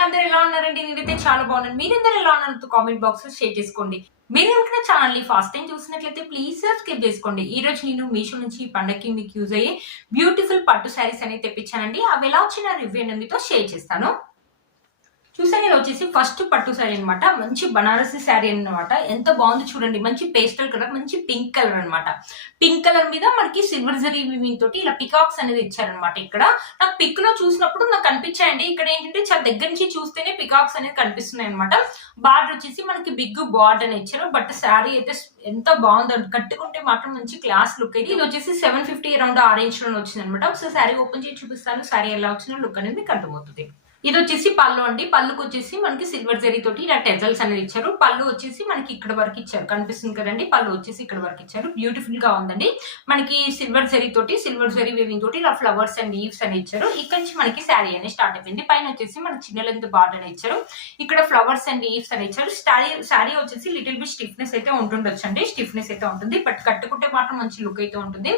వాళ్ళందరూ ఎలా ఉన్నారండి? నేనైతే చాలా బాగున్నాను. మీరందరూ ఎలా ఉన్నారో కామెంట్ బాక్స్ లో షేర్ చేసుకోండి. మీరు కనుక ఛానల్ ని ఫస్ట్ టైం చూసినట్లయితే ప్లీజ్ సబ్స్క్రైబ్ చేసుకోండి. ఈ రోజు నేను మీషో నుంచి ఈ పండగకి మీకు యూజ్ అయ్యే బ్యూటిఫుల్ పట్టు శారీస్ అనేది తెప్పించానండి. అవి ఎలా వచ్చిన రివ్యూ అనేది మీతో షేర్ చేస్తాను. చూసాను ఇది వచ్చేసి ఫస్ట్ పట్టు శారీ అనమాట. మంచి బనారసి శారీ అనమాట. ఎంత బాగుంది చూడండి. మంచి పేస్టల్ కలర్, మంచి పింక్ కలర్ అనమాట. పింక్ కలర్ మీద మనకి సిల్వర్ జరీ వీవింగ్ తోటి ఇలా పికాక్స్ అనేది ఇచ్చారనమాట. ఇక్కడ నాకు పిక్ లో చూసినప్పుడు నాకు కనిపించాయండి. ఇక్కడ ఏంటంటే చాలా దగ్గర నుంచి చూస్తేనే పికాక్స్ అనేది కనిపిస్తున్నాయి అనమాట. బార్డర్ వచ్చేసి మనకి బిగ్ బార్డర్ అని ఇచ్చారు. బట్ శారీ అయితే ఎంత బాగుందో, కట్టుకుంటే మాత్రం మంచి క్లాస్ లుక్ అయితే. ఇది వచ్చేసి 750 అరౌండ్ ఆ రేంజ్ లో వచ్చింది అనమాట. ఒకసారి శారీ ఓపెన్ చేసి చూపిస్తాను. శారీ ఎలా వచ్చిన లుక్ అనేది మీకు అర్థమవుతుంది. ఇది వచ్చేసి పళ్ళు అండి. పళ్ళుకి వచ్చేసి మనకి సిల్వర్ జరీ తోటి ఇలా టెజల్స్ అనేది ఇచ్చారు. పళ్ళు వచ్చేసి మనకి ఇక్కడ వరకు ఇచ్చారు, కనిపిస్తుంది కదండి. పళ్ళు వచ్చేసి ఇక్కడ వరకు ఇచ్చారు. బ్యూటిఫుల్ గా ఉందండి. మనకి సిల్వర్ జరీ తోటి, సిల్వర్ జరీ వేవింగ్ తోటి ఇలా ఫ్లవర్స్ అండ్ లీవ్స్ అని ఇచ్చారు. ఇక్కడ నుంచి మనకి శారీ అనేది స్టార్ట్ అయిపోయింది. పైన వచ్చేసి మనకి చిన్న లెంత్ బార్డర్ అని ఇచ్చారు. ఇక్కడ ఫ్లవర్స్ అండ్ లీవ్స్ అని ఇచ్చారు. శారీ వచ్చేసి లిటిల్ బిట్ స్టిఫ్నెస్ అయితే ఉంటుండొచ్చు అండి. స్టిఫ్నెస్ అయితే ఉంటుంది, బట్ కట్టుకుంటే మాత్రం మంచి లుక్ అయితే ఉంటుంది.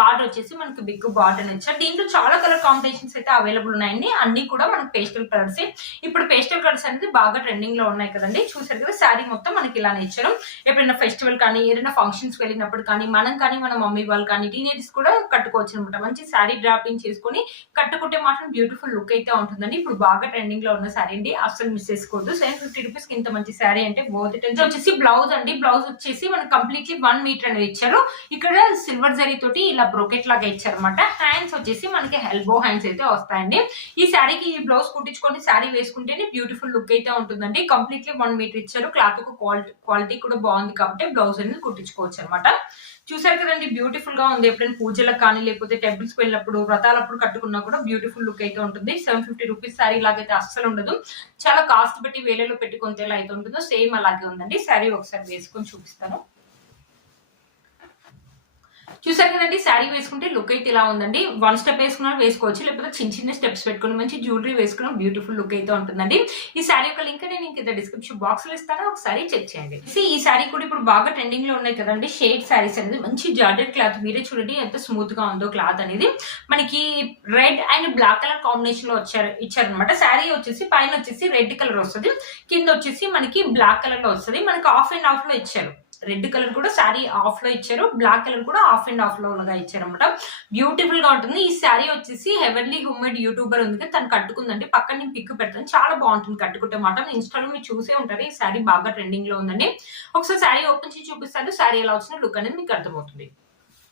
బార్డర్ వచ్చేసి మనకి బిగ్ బార్డర్ అని ఇచ్చారు. దీంట్లో చాలా కలర్ కాంబినేషన్స్ అయితే అవైలబుల్ ఉన్నాయండి. అన్ని కూడా మనకి పేస్టల్ కలర్స్. ఇప్పుడు పేస్టల్ కలర్స్ అనేది బాగా ట్రెండింగ్ లో ఉన్నాయి కదండి. చూసారు కదా, శారీ మొత్తం మనకి ఇలానే ఇచ్చారు. ఎప్పుడైనా ఫెస్టివల్ కానీ, ఏదైనా ఫంక్షన్స్ వెళ్ళినప్పుడు కానీ, మన మమ్మీ వాళ్ళు కానీ, టీనేజర్స్ కూడా కట్టుకోవచ్చు అనమాట. మంచి శారీ డ్రాపింగ్ చేసుకుని కట్టుకుంటే మాత్రం బ్యూటిఫుల్ లుక్ అయితే ఉంటుందండి. ఇప్పుడు బాగా ట్రెండింగ్ లో ఉన్న శారీ అండి, అస్సలు మిస్ చేసుకోవద్దు. 750 రూపీస్ కి ఇంత మంచి శారీ అంటే వర్త్ ఇట్. వచ్చేసి బ్లౌజ్ అండి. బ్లౌజ్ వచ్చేసి మనకి కంప్లీట్లీ 1 మీటర్ అనేది ఇచ్చారు. ఇక్కడ సిల్వర్ జరీ తోటి ఇలా బ్రోకెట్ లాగా ఇచ్చారు అనమాట. హ్యాండ్స్ వచ్చేసి మనకి ఎల్బో హ్యాండ్స్ అయితే వస్తాయండి. ఈ శారీకి ఈ బ్లౌజ్ కుట్టించుకొని శారీ వేసుకుంటేనే బ్యూటిఫుల్ లుక్ అయితే ఉంటుందండి. కంప్లీట్లీ 1 మీటర్ ఇచ్చారు. క్లాత్ క్వాలిటీ కూడా బాగుంది కాబట్టి బ్లౌజ్ అనేది కుట్టించుకోవచ్చు అనమాట. చూసారు కదండి, బ్యూటిఫుల్ గా ఉంది. ఎప్పుడైనా పూజలకు కానీ, లేకపోతే టెంపుల్స్ కి వెళ్ళినప్పుడు, వ్రతాలప్పుడు కట్టుకున్నా కూడా బ్యూటిఫుల్ లుక్ అయితే ఉంటుంది. 750 రూపీస్ శారీ లాగైతే అస్సలు ఉండదు. చాలా కాస్ట్ పెట్టి వేలలో పెట్టుకుంటే ఎలా అయితే ఉంటుందో సేమ్ అలాగే ఉందండి. శారీ ఒకసారి వేసుకొని చూపిస్తాను. చూసారు కదండి, శారీ వేసుకుంటే లుక్ అయితే ఇలా ఉందండి. 1 స్టెప్ వేసుకున్నా వేసుకోవచ్చు, లేకపోతే చిన్న చిన్న స్టెప్స్ పెట్టుకుని మంచి జ్యువెలరీ వేసుకున్న బ్యూటిఫుల్ లుక్ అయితే ఉంటుందండి. ఈ శారీ యొక్క లింక్ నేను కింద డిస్క్రిప్షన్ బాక్స్ లో ఇస్తాను, ఒకసారి చెక్ చేయండి. ఈ శారీ కూడా ఇప్పుడు బాగా ట్రెండింగ్ లో ఉన్నాయి కదండి. షేడ్ శారీస్ అనేది మంచి జార్జెట్ క్లాత్. మీరే చూడండి ఎంత స్మూత్ గా ఉందో క్లాత్ అనేది. మనకి red and black colour combination లో ఇచ్చారనమాట. శారీ వచ్చేసి పైన వచ్చేసి రెడ్ కలర్ వస్తుంది, కింద వచ్చేసి మనకి బ్లాక్ కలర్ లో వస్తుంది. మనకి ఆఫ్ అండ్ ఆఫ్ లో ఇచ్చారు. రెడ్ కలర్ కూడా శారీ ఆఫ్ లో ఇచ్చారు, బ్లాక్ కలర్ కూడా ఆఫ్ అండ్ ఆఫ్ లో ఇచ్చారు అనమాట. బ్యూటిఫుల్ గా ఉంటుంది. ఈ శారీ వచ్చేసి హెవెన్లీ హోమ్మేడ్ యూట్యూబర్ ఉంది, తను కట్టుకుందండి. పక్కన నేను పిక్ పెడతాను, చాలా బాగుంటుంది కట్టుకుంటే మాట. ఇన్స్టాలో మీరు చూసే ఉంటారు. ఈ శారీ బాగా ట్రెండింగ్ లో ఉందండి. ఒకసారి శారీ ఓపెన్ చేసి చూపిస్తాను. శారీ ఎలా వచ్చిన లుక్ అనేది మీకు అర్థమవుతుంది.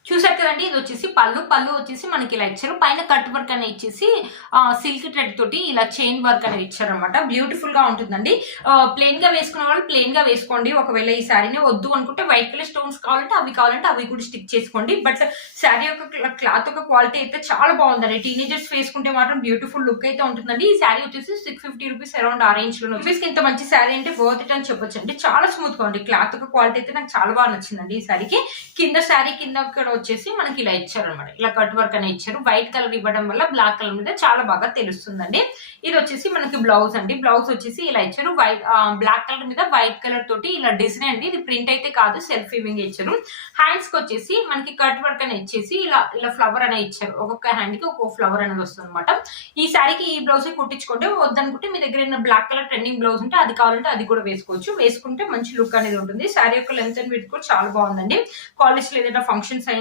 చూసారు కదండి, ఇది వచ్చేసి పళ్ళు వచ్చేసి మనకి ఇలా ఇచ్చారు. పైన కట్ వర్క్ అనేది ఇచ్చేసి సిల్క్ థ్రెడ్ తోటి ఇలా చైన్ వర్క్ అనేది ఇచ్చారు అనమాట. బ్యూటిఫుల్ గా ఉంటుందండి. ప్లెయిన్ గా వేసుకున్న వాళ్ళు ప్లెయిన్ గా వేసుకోండి. ఒకవేళ ఈ శారీని వద్దు అనుకుంటే వైట్ కలర్ స్టోన్స్ కావాలంటే అవి కూడా స్టిక్ చేసుకోండి. బట్ శారీ యొక్క క్లాత్ యొక్క క్వాలిటీ అయితే చాలా బాగుందండి. టీనేజర్స్ వేసుకుంటే మాత్రం బ్యూటిఫుల్ లుక్ అయితే ఉంటుందండి. ఈ శారీ వచ్చేసి 650 రూపీస్ అరౌండ్ ఆ రేంజ్ లో రూపీస్ ఇంత మంచి శారీ అంటే వర్త్ ఇట్ అని చెప్పొచ్చు అండి. చాలా స్మూత్ గా ఉంది. క్లాత్ యొక్క క్వాలిటీ అయితే నాకు చాలా బాగా నచ్చిందండి. ఈ శారీకి శారీ కింద వచ్చేసి మనకి ఇలా ఇచ్చారు అనమాట. ఇలా కట్ వర్క్ అనేది ఇచ్చారు. వైట్ కలర్ ఇవ్వడం వల్ల బ్లాక్ కలర్ మీద చాలా బాగా తెలుస్తుందండి. ఇది వచ్చేసి మనకి బ్లౌజ్ అండి. బ్లౌజ్ వచ్చేసి ఇలా ఇచ్చారు. బ్లాక్ కలర్ మీద వైట్ కలర్ తోటి ఇలా డిజైన్ అండి. ఇది ప్రింట్ అయితే కాదు, సెల్ఫ్ వీవింగ్ ఇచ్చారు. హ్యాండ్స్ కి వచ్చేసి మనకి కట్ వర్క్ అనేది ఇచ్చేసి ఇలా ఫ్లవర్ అనేది ఇచ్చారు. ఒక్కొక్క హ్యాండ్ కి ఒక్కొక్క ఫ్లవర్ అనేది వస్తుంది అనమాట. ఈ శారీకి ఈ బ్లౌజ్ కుట్టించుకుంటే, వద్దనుకుంటే మీ దగ్గర బ్లాక్ కలర్ ట్రెండింగ్ బ్లౌజ్ ఉంటే అది కావాలంటే అది కూడా వేసుకోవచ్చు. వేసుకుంటే మంచి లుక్ అనేది ఉంటుంది. శారీ యొక్క లెంత్ అండ్ విడ్త్ కూడా చాలా బాగుందండి. కాలేజ్ లో ఏదైనా ఫంక్షన్స్ అయినా,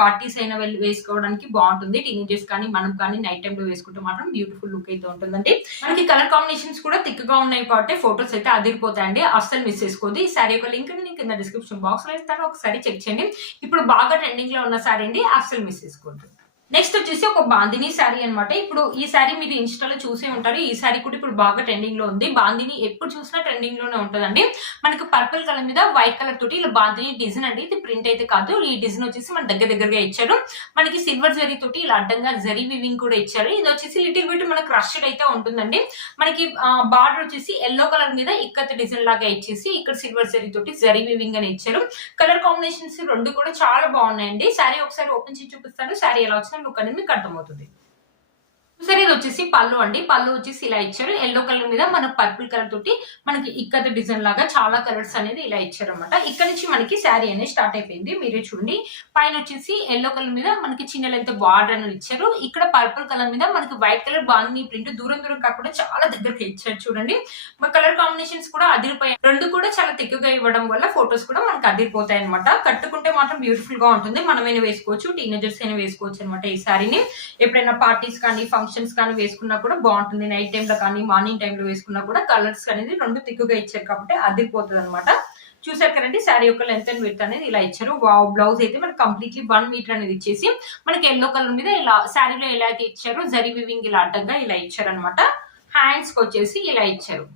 పార్టీస్ అయినా వెళ్ళి వేసుకోవడానికి బాగుంటుంది. టీనేజర్స్ కానీ, మనం కానీ నైట్ టైం లో వేసుకుంటే మాత్రం బ్యూటిఫుల్ లుక్ అయితే ఉంటుందండి. మనకి కలర్ కాంబినేషన్స్ కూడా థిక్ గా ఉన్నాయి కాబట్టి ఫోటోస్ అయితే అదిరిపోతాయండి. అస్సలు మిస్ చేసుకోవద్దు. ఈ శారీ యొక్క లింక్ నేను కింద డిస్క్రిప్షన్ బాక్స్ లో ఇస్తాను, ఒకసారి చెక్ చేయండి. ఇప్పుడు బాగా ట్రెండింగ్ లో ఉన్న శారీ అండి, అస్సలు మిస్ చేసుకోవద్దు. నెక్స్ట్ వచ్చేసి ఒక బాందిని శారీ అనమాట. ఇప్పుడు ఈ శారీ మీరు ఇన్స్టాలో చూసే ఉంటారు. ఈ శారీ కూడా ఇప్పుడు బాగా ట్రెండింగ్ లో ఉంది. బాందిని ఎప్పుడు చూసినా ట్రెండింగ్ లోనే ఉంటుందండి. మనకి పర్పుల్ కలర్ మీద వైట్ కలర్ తోటి ఇలా బాందిని డిజైన్ అండి. ఇది ప్రింట్ అయితే కాదు. ఈ డిజైన్ వచ్చేసి మన దగ్గరగా ఇచ్చారు. మనకి సిల్వర్ జరీ తోటి ఇలా అడ్డంగా జరీ వివింగ్ కూడా ఇచ్చారు. ఇది వచ్చేసి లిటిల్ బిట్ మనకి క్రష్డ్ అయితే ఉంటుందండి. మనకి బార్డర్ వచ్చేసి ఎల్లో కలర్ మీద ఇక్కత్ డిజైన్ లాగా ఇచ్చేసి ఇక్కడ సిల్వర్ జరీ తోటి జరీ వివింగ్ అని ఇచ్చారు. కలర్ కాంబినేషన్స్ రెండు కూడా చాలా బాగున్నాయండి. శారీ ఒకసారి ఓపెన్ చేసి చూపిస్తాను. శారీ ఎలా వచ్చిన లుక్ అనేది మీకు అర్థమవుతుంది. సరే, ఇది వచ్చేసి పళ్ళు అండి. పళ్ళు వచ్చేసి ఇలా ఇచ్చారు. ఎల్లో కలర్ మీద మనకు పర్పుల్ కలర్ తోటి మనకి ఇక్కడ డిజైన్ లాగా చాలా కలర్స్ అనేది ఇలా ఇచ్చారు అనమాట. ఇక్కడ నుంచి మనకి శారీ అనేది స్టార్ట్ అయిపోయింది. మీరే చూడండి. పైన వచ్చేసి ఎల్లో కలర్ మీద మనకి చిన్న లెంత్ బార్డర్ అనేది ఇచ్చారు. ఇక్కడ పర్పుల్ కలర్ మీద మనకి వైట్ కలర్ బాగుంది ప్రింట్ దూరం దూరం కాకుండా చాలా దగ్గరకి ఇచ్చారు చూడండి. మా కలర్ కాంబినేషన్స్ కూడా అదిరిపోయాయి. రెండు కూడా చాలా తిక్కుగా ఇవ్వడం వల్ల ఫొటోస్ కూడా మనకి అదిరిపోతాయి అనమాట. కట్టుకుంటే మాత్రం బ్యూటిఫుల్ గా ఉంటుంది. మనమైనా వేసుకోవచ్చు, టీనేజర్స్ అయినా వేసుకోవచ్చు అనమాట. ఈ శారీని ఎప్పుడైనా పార్టీస్ కానీ ఫంక్షన్స్ కానీ వేసుకున్నా కూడా బాగుంటుంది. నైట్ టైమ్ లో కానీ మార్నింగ్ టైమ్ లో వేసుకున్నా కూడా కలర్స్ అనేది రెండు తిక్కుగా ఇచ్చారు కాబట్టి అదిరిపోతుంది అనమాట. చూసారు కదండి శారీ యొక్క లెంత్ అండ్ విడ్త్ అనేది ఇలా ఇచ్చారు. వావ్. బ్లౌజ్ అయితే మనకి కంప్లీట్లీ 1 మీటర్ అనేది ఇచ్చేసి మనకి ఎల్లో కలర్ మీద ఇలా శారీలో ఎలా అయితే ఇచ్చారో జరీ వివింగ్ ఇలా అడ్డంగా ఇలా ఇచ్చారు అనమాట. హ్యాండ్స్ కి వచ్చేసి ఇలా ఇచ్చారు.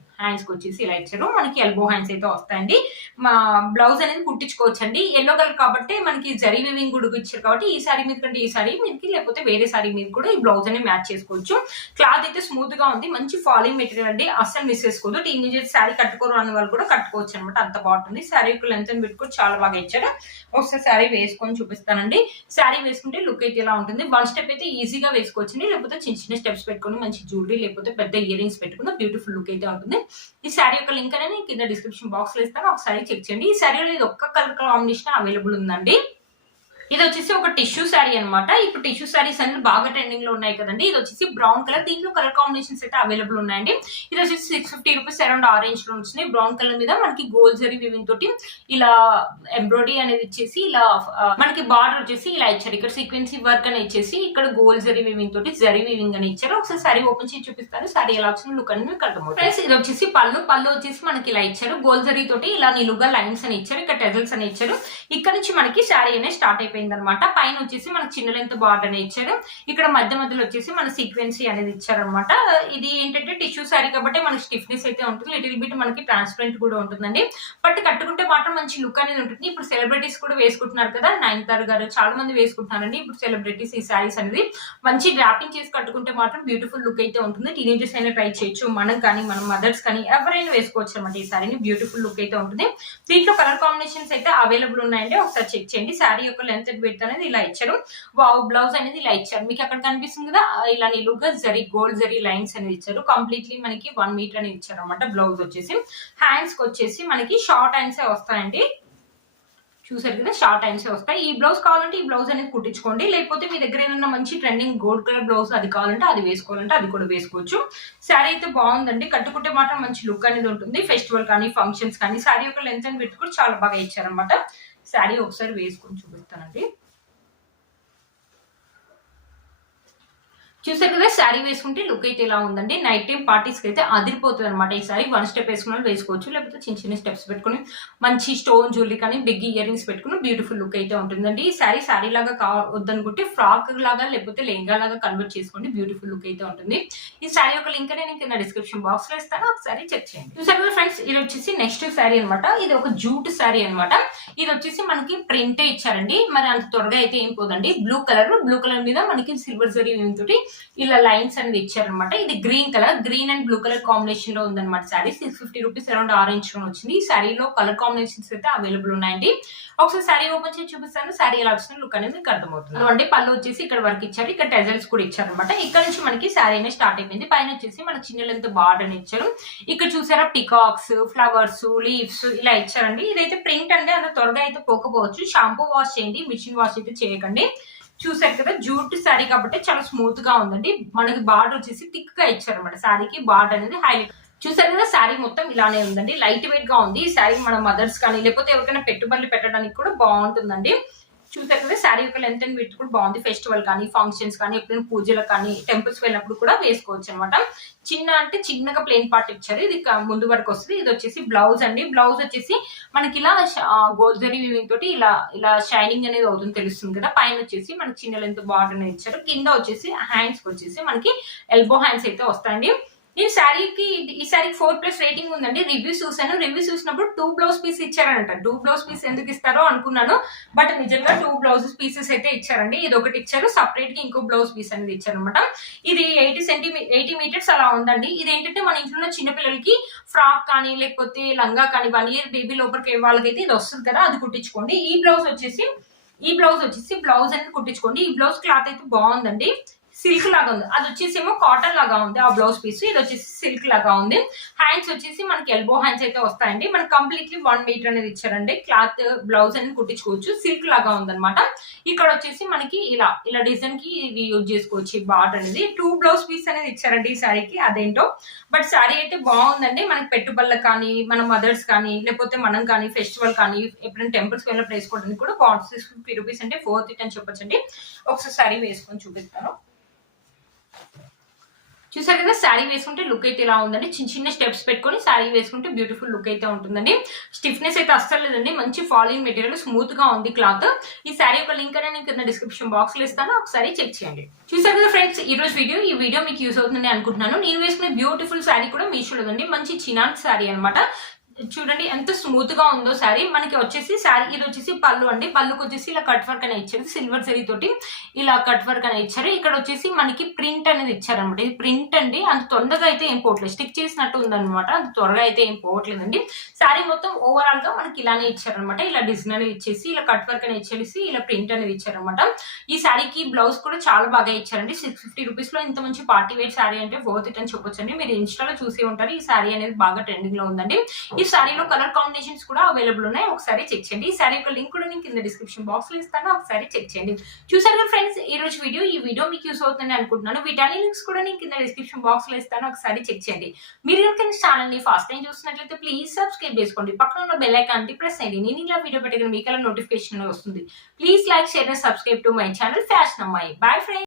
మనకి ఎల్బో హ్యాండ్స్ అయితే వస్తాయండి. మా బ్లౌజ్ అనేది కుట్టించుకోవచ్చు అండి. ఎల్లో కలర్ కాబట్టి మనకి జరీ వివింగ్ కూడా ఇచ్చారు కాబట్టి ఈ సారీ మీద కంటే ఈ సారీ మీదకి లేకపోతే వేరే సారీ మీద కూడా ఈ బ్లౌజ్ అనేది మ్యాచ్ చేసుకోవచ్చు. క్లాత్ అయితే స్మూత్ గా ఉంది. మంచి ఫాలింగ్ మెటీరియల్ అండి. అస్సలు మిస్ చేసుకోవద్దు. టీనేజర్ శారీ కట్టుకోరు అనే వాళ్ళు కూడా కట్టుకోవచ్చు అనమాట. అంత బాగుంటుంది. శారీ యొక్క లెంత్ అండ్ విడ్త్ కూడా చాలా బాగా ఇచ్చారు. ఒకసారి శారీ వేసుకొని చూపిస్తానండి. శారీ వేసుకుంటే లుక్ అయితే ఇలా ఉంటుంది. 1 స్టెప్ అయితే ఈజీగా వేసుకోవచ్చండి. లేకపోతే చిన్న చిన్న స్టెప్స్ పెట్టుకొని మంచి జ్యువెలరీ లేకపోతే పెద్ద ఇయర్ రింగ్స్ పెట్టుకున్న బ్యూటిఫుల్ లుక్ అయితే ఉంటుంది. ఈ శారీ యొక్క లింక్ అనేది కింద డిస్క్రిప్షన్ బాక్స్ లో ఇస్తాను. ఒకసారి చెక్ చేయండి. ఈ శారీలో ఇది ఒక్క కలర్ కాంబినేషన్ అవైలబుల్ ఉందండి. ఇది వచ్చేసి ఒక టిష్యూ శారీ అనమాట. ఇప్పుడు టిష్యూ శారీస్ అనేది బాగా ట్రెండింగ్ లో ఉన్నాయి కదండి. ఇది వచ్చేసి బ్రౌన్ కలర్. దీంట్లో కలర్ కాంబినేషన్స్ అయితే అవైలబుల్ ఉన్నాయండి. ఇది వచ్చేసి 650 రూపీస్ అరౌండ్ ఆరెంజ్ లో వచ్చినాయి. బ్రౌన్ కలర్ మీద మనకి గోల్డ్ జరీ వివింగ్ తోటి ఇలా ఎంబ్రాయిడరీ అనేది ఇచ్చేసి ఇలా మనకి బార్డర్ వచ్చేసి ఇలా ఇచ్చారు. ఇక్కడ సీక్వెన్సీ వర్క్ అని ఇచ్చేసి ఇక్కడ గోల్డ్ జరీ వివింగ్ తోటి జరీ వివింగ్ అని ఇచ్చారు. ఒకసారి శారీ ఓపెన్ చేసి చూపిస్తాను. శారీ ఎలా వచ్చిన లుక్ అనేది మీకు అర్థమవుతుంది. ఫ్రెండ్స్ ఇది వచ్చేసి పళ్ళు వచ్చేసి మనకి ఇలా ఇచ్చారు. గోల్డ్ జరీ తోటి ఇలా నిలువుగా లైన్స్ అని ఇచ్చారు. ఇక్కడ టెజల్స్ అని ఇచ్చారు. ఇక్కడ నుంచి మనకి శారీ అనేది స్టార్ట్ అయిపోయింది అనమాట. పైన వచ్చేసి మనకి చిన్న లెంత్ బార్డర్ అనేది ఇచ్చారు. ఇక్కడ మధ్యలో వచ్చేసి మన సీక్వెన్సీ అనేది ఇచ్చారు అనమాట. ఇది ఏంటంటే టిష్యూ శారీ కాబట్టి మనకి స్టిఫ్నెస్ అయితే ఉంటుంది. లిటిల్ బిట్ మనకి ట్రాన్స్పరెంట్ కూడా ఉంటుందండి. బట్ కట్టుకుంటే మాత్రం మంచి లుక్ అనేది ఉంటుంది. ఇప్పుడు సెలబ్రిటీస్ కూడా వేసుకుంటున్నారు కదా. నయనతార గారు చాలా మంది వేసుకుంటున్నారండి. ఇప్పుడు సెలబ్రిటీస్ ఈ శారీస్ అనేది మంచి డ్రాపింగ్ చేసి కట్టుకుంటే మాత్రం బ్యూటిఫుల్ లుక్ అయితే ఉంటుంది. టీనేజర్స్ అయినా ట్రై చేయొచ్చు. మనం కానీ మన మదర్స్ కానీ ఎవరైనా వేసుకోవచ్చు అనమాట. ఈ శారీని బ్యూటిఫుల్ లుక్ అయితే ఉంటుంది. దీంట్లో కలర్ కాంబినేషన్స్ అయితే అవైలబుల్ ఉన్నాయండి. ఒకసారి చెక్ చేయండి. శారీ యొక్క లెంత్ అండ్ విడ్త్ అనేది ఇలా ఇచ్చారు. వావ్. బ్లౌజ్ అనేది ఇలా ఇచ్చారు. మీకు అక్కడ కనిపిస్తుంది కదా ఇలా నిలువుగా జరీ గోల్డ్ జరీ లైన్స్ అనేది ఇచ్చారు. కంప్లీట్లీ మనకి 1 మీటర్ అనేది ఇచ్చారు అనమాట. బ్లౌజ్ వచ్చేసి హ్యాండ్స్ కి వచ్చేసి మనకి షార్ట్ హ్యాండ్స్ వస్తాయండి. చూసారు కదా షార్ట్ హ్యాండ్స్ వస్తాయి. ఈ బ్లౌజ్ కావాలంటే ఈ బ్లౌజ్ అనేది కుట్టించుకోండి. లేకపోతే మీ దగ్గర ఏదైనా మంచి ట్రెండింగ్ గోల్డ్ కలర్ బ్లౌజ్ అది కావాలంటే అది వేసుకోవాలంటే అది కూడా వేసుకోవచ్చు. శారీ అయితే బాగుందండి. కట్టుకుంటే మాత్రం మంచి లుక్ అనేది ఉంటుంది. ఫెస్టివల్ కానీ ఫంక్షన్స్ కానీ శారీ యొక్క లెంత్ అండ్ విడ్త్ కూడా చాలా బాగా ఇచ్చారనమాట. శారీ ఒకసారి వేసుకొని చూపిస్తానండి. చూసారు కదా శారీ వేసుకుంటే లుక్ అయితే ఇలా ఉందండి. నైట్ టైం పార్టీస్కి అయితే అదిరిపోతుంది అనమాట. ఈ సారీ 1 స్టెప్ వేసుకున్న వేసుకోవచ్చు. లేకపోతే చిన్న చిన్న స్టెప్స్ పెట్టుకుని మంచి స్టోన్ జ్యువెలరీ కానీ బిగ్ ఇయర్ రింగ్స్ పెట్టుకుని బ్యూటిఫుల్ లుక్ అయితే ఉంటుందండి. ఈ శారీ లాగా వద్దనుకుంటే ఫ్రాక్ లాగా లేకపోతే లెహంగా లాగా కన్వర్ట్ చేసుకోండి. బ్యూటిఫుల్ లుక్ అయితే ఉంటుంది. ఈ శారీ యొక్క లింక్ నేను కింద డిస్క్రిప్షన్ బాక్స్ లో ఇస్తాను. ఒకసారి చెక్ చేయండి. చూసారు కదా ఫ్రెండ్స్ ఇది వచ్చేసి నెక్స్ట్ శారీ అనమాట. ఇది ఒక జూట్ శారీ అనమాట. ఇది వచ్చేసి మనకి ప్రింట్ ఇచ్చారండి. మరి అంత త్వరగా అయితే ఏం పోదండి. బ్లూ కలర్ మీద మనకి సిల్వర్ జరీ తోటి ఇలా లైన్స్ అనేది ఇచ్చారనమాట. ఇది green and blue colour combination లో ఉందన్నమాట. శారీ 650 రూపీస్ అరౌండ్ ఆరెంజ్ లో వచ్చింది. ఈ శారీలో కలర్ కాంబినేషన్స్ అయితే అవైలబుల్ ఉన్నాయండి. ఒకసారి శారీ ఓపెన్ చేసి చూపిస్తాను. శారీ ఎలా వచ్చిన లుక్ అనేది మీకు అర్థమవుతుంది. అంటే పళ్ళు వచ్చేసి ఇక్కడ వర్క్ ఇచ్చారు. ఇక్కడ టెజల్స్ కూడా ఇచ్చారనమాట. ఇక్కడ నుంచి మనకి శారీ అనేది స్టార్ట్ అయిపోయింది. పైన వచ్చేసి మనకి చిన్న లెంత్ బార్డర్ అని ఇచ్చారు. ఇక్కడ చూసారా పికాక్స్, ఫ్లవర్స్, లీవ్స్ ఇలా ఇచ్చారండి. ఇదైతే ప్రింట్ అండి. అంత త్వరగా అయితే పోకపోవచ్చు. షాంపూ వాష్ చేయండి. మిషన్ వాష్ అయితే చేయకండి. చూసారు కదా జూట్ శారీ కాబట్టి చాలా స్మూత్ గా ఉందండి. మనకి బార్డర్ వచ్చేసి థిక్ గా ఇచ్చారనమాట. శారీకి బార్డర్ అనేది హైలైట్. చూసారు కదా శారీ మొత్తం ఇలానే ఉందండి. లైట్ వెయిట్ గా ఉంది. ఈ శారీ మన మదర్స్ కానీ లేకపోతే ఎవరికైనా పెట్టుబడులు పెట్టడానికి కూడా బాగుంటుందండి. చూసారు కదా శారీ యొక్క లెంత్ అండ్ విడ్త్ కూడా బాగుంది. ఫెస్టివల్ కానీ ఫంక్షన్స్ కానీ ఎప్పుడైనా పూజలకు కానీ టెంపుల్స్ వెళ్ళినప్పుడు కూడా వేసుకోవచ్చు అనమాట. చిన్నగా ప్లెయిన్ పార్ట్ ఇచ్చారు. ఇది ముందు వరకు వస్తుంది. ఇది వచ్చేసి బ్లౌజ్ అండి. బ్లౌజ్ వచ్చేసి మనకి ఇలా గోల్డ్ జరీ వీవింగ్ తోటి ఇలా షైనింగ్ అనేది అవుతుంది తెలుస్తుంది కదా. పైన వచ్చేసి మనకి చిన్న లెంత్ బార్డర్ అనేది ఇచ్చారు. కింద వచ్చేసి హ్యాండ్స్ వచ్చేసి మనకి ఎల్బో హ్యాండ్స్ అయితే వస్తాయండి. ఈ శారీకి 4+ రేటింగ్ ఉందండి. రివ్యూస్ చూసాను. రివ్యూస్ చూసినప్పుడు 2 బ్లౌజ్ పీస్ ఇచ్చారంట. 2 బ్లౌజ్ పీస్ ఎందుకు ఇస్తారో అనుకున్నాను. బట్ నిజంగా 2 బ్లౌజ్ పీసెస్ అయితే ఇచ్చారండి. ఇది ఒకటి ఇచ్చారు. సపరేట్ గా ఇంకో బ్లౌజ్ పీస్ అనేది ఇచ్చారనమాట. ఇది 80 మీటర్స్ అలా ఉందండి. ఇది ఏంటంటే మన ఇంట్లో ఉన్న చిన్నపిల్లలకి ఫ్రాక్ కానీ లేకపోతే లంగా కానీ 1 ఇయర్ బేబీ లోపలికి వాళ్ళకైతే ఇది వస్తుంది కదా, అది కుట్టించుకోండి. ఈ బ్లౌజ్ వచ్చేసి బ్లౌజ్ అనేది కుట్టించుకోండి. ఈ బ్లౌజ్ క్లాత్ అయితే బాగుందండి. సిల్క్ లాగా ఉంది. అది వచ్చేసి ఏమో కాటన్ లాగా ఉంది ఆ బ్లౌజ్ పీస్. ఇది వచ్చేసి సిల్క్ లాగా ఉంది. హ్యాండ్స్ వచ్చేసి మనకి ఎల్బో హ్యాండ్స్ అయితే వస్తాయండి. మనకి కంప్లీట్లీ 1 మీటర్ అనేది ఇచ్చారండి. క్లాత్ బ్లౌజ్ అనేది కుట్టించుకోవచ్చు. సిల్క్ లాగా ఉందన్నమాట. ఇక్కడ వచ్చేసి మనకి ఇలా డిజైన్ కి ఇది యూజ్ చేసుకోవచ్చు. ఈ బార్డర్ అనేది 2 బ్లౌజ్ పీస్ అనేది ఇచ్చారండి ఈ శారీకి. అదేంటో బట్ శారీ అయితే బాగుందండి. మనకి పెట్టుబడులకు కానీ, మన మదర్స్ కానీ, లేకపోతే మనం కానీ ఫెస్టివల్ కానీ ఎప్పుడైనా టెంపుల్స్ వెళ్ళినప్పుడు వేసుకోవడానికి కూడా బాగుంటుంది. 650 రూపీస్ అంటే 4 అని చెప్పొచ్చండి. ఒకసారి శారీ వేసుకొని చూపిస్తాను. చూసారు కదా, శారీ వేసుకుంటే లుక్ అయితే ఇలా ఉందండి. చిన్న స్టెప్స్ పెట్టుకొని శారీ వేసుకుంటే బ్యూటిఫుల్ లుక్ అయితే ఉంటుందండి. స్టిఫ్నెస్ అయితే అస్సలు లేదండి. మంచి ఫాలింగ్ మెటీరియల్, స్మూత్ గా ఉంది క్లాత్. ఈ శారీ యొక్క లింక్ అనేది నేను కింద డిస్క్రిప్షన్ బాక్స్ లో ఇస్తాను, ఒకసారి చెక్ చేయండి. చూసారు కదా ఫ్రెండ్స్, ఈ రోజు ఈ వీడియో మీకు యూస్ అవుతుందని అనుకుంటున్నాను. నేను వేసుకునే బ్యూటిఫుల్ శారీ కూడా మీషోలో ఉంది. మంచి చినాన్ శారీ అనమాట. చూడండి ఎంత స్మూత్ గా ఉందో శారీ. మనకి వచ్చేసి శారీ ఇది వచ్చేసి పళ్ళు అండి. పళ్ళుకి వచ్చేసి ఇలా కట్ వర్క్ అనేది ఇచ్చారు. సిల్వర్ జరీ తోటి ఇలా కట్ వర్క్ అనేది ఇచ్చారు. ఇక్కడ వచ్చేసి మనకి ప్రింట్ అనేది ఇచ్చారనమాట. ఇది ప్రింట్ అండి. అంత తొందరగా అయితే ఏం పోవట్లేదు. స్టిక్ చేసినట్టు ఉందన్నమాట. అంత త్వరగా అయితే ఏం పోవట్లేదండి. శారీ మొత్తం ఓవరాల్ గా మనకి ఇలానే ఇచ్చారనమాట. ఇలా డిజైన్ అనేది ఇచ్చేసి ఇలా కట్ వర్క్ అనేది ఇచ్చేసి ఇలా ప్రింట్ అనేది ఇచ్చారనమాట. ఈ శారీకి బ్లౌజ్ కూడా చాలా బాగా ఇచ్చారండి. 650 రూపీస్ లో ఇంత మంచి పార్టీ వేర్ శారీ అంటే వర్త్ ఇట్ అని చెప్పొచ్చండి. మీరు ఇన్స్టాలో చూసి ఉంటారు. ఈ శారీ అనేది బాగా ట్రెండింగ్ లో ఉందండి. ఈ శారీలో కలర్ కాంబినేషన్స్ కూడా అవైలబుల్ ఉన్నాయి, ఒకసారి చెక్ చేయండి. ఈ శారీ యొక్క లింక్ కూడా నేను కింద డిస్క్రిప్షన్ బాక్స్ లో ఇస్తాను, ఒకసారి చెక్ చేయండి. చూసారు ఫ్రెండ్స్, ఈ రోజు ఈ వీడియో మీకు యూస్ అవుతుందని అనుకుంటున్నాను. వీటన్ని లింక్స్ కూడా నేను కింద డిస్క్రిప్షన్ బాక్స్ లో ఇస్తాను, ఒకసారి చెక్ చేయండి. మీరు కనుక ఛానల్ ని ఫస్ట్ టైం చూస్తున్నట్లయితే ప్లీజ్ సబ్స్క్రైబ్ చేసుకోండి. పక్కన ఉన్న బెల్ ఐకాన్ ని ప్రెస్ చేయండి. నేను ఇలా వీడియో పెట్టగానే మీకు అలా నోటిఫికేషన్ వస్తుంది. Please like, share and subscribe to my channel fashion అమ్మాయి. Bye friends.